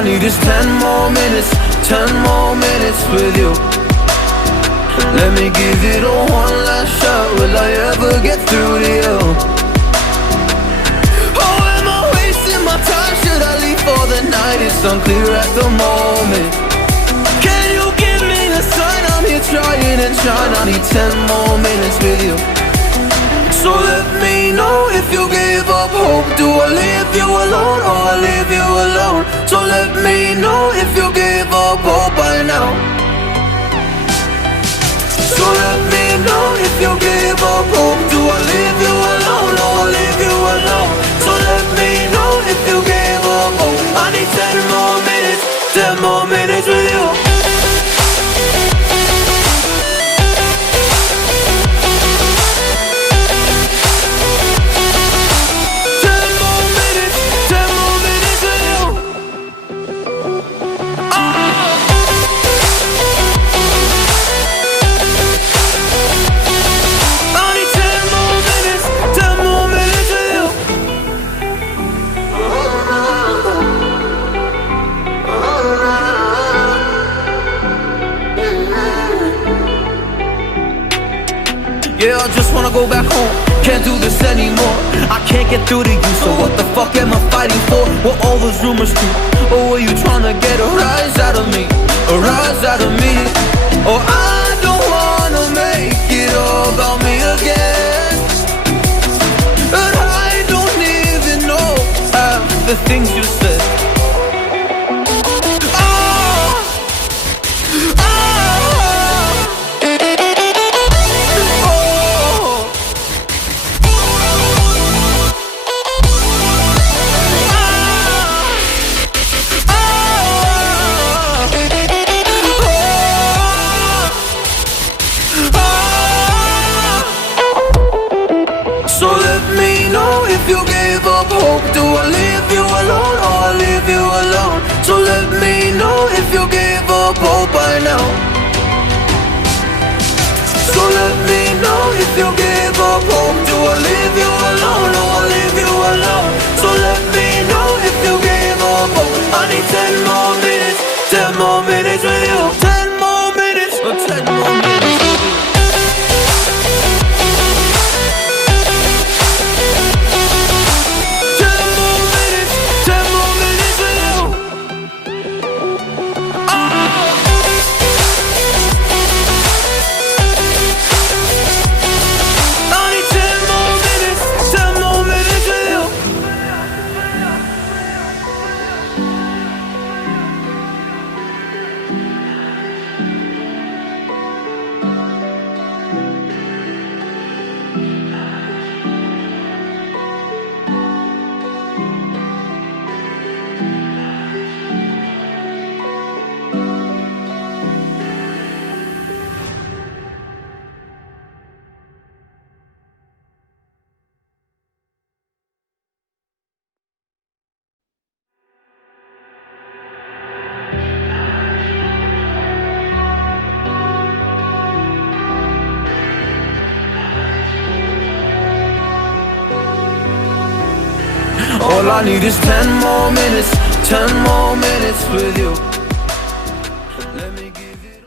I need is 10 more minutes, 10 more minutes with you. Let me give it a one last shot. Will I ever get through to you? Oh, am I wasting my time? Should I leave for the night? It's unclear at the moment. Can you give me a sign? I'm here trying and trying. I need 10 more minutes with you. So let me know if you give up hope. Do I leave you alone or I leave you alone? So let me know if you give up hope by now. So let me know if you give up hope. Do I leave you alone or I leave you alone? So let me know if you give up hope. I need 10 more minutes, 10 more minutes with you. Yeah, I just wanna go back home. Can't do this anymore. I can't get through to you, so what the fuck am I fighting for? What all those rumors true? Or were you trying to get a rise out of me? A rise out of me? Or I don't wanna make it all about me again. But I don't even know half the things you said. So let me know if you gave up hope. Do I leave you alone or I leave you alone? So let me know if you gave up hope by now. So let me know if you gave up hope. Do I leave you alone or I leave you alone? So let me know if you gave up hope. I need 10 more minutes, 10 more minutes with you. 10 more minutes, or 10 more minutes with you. All I need is 10 more minutes, 10 more minutes with you. Let me give you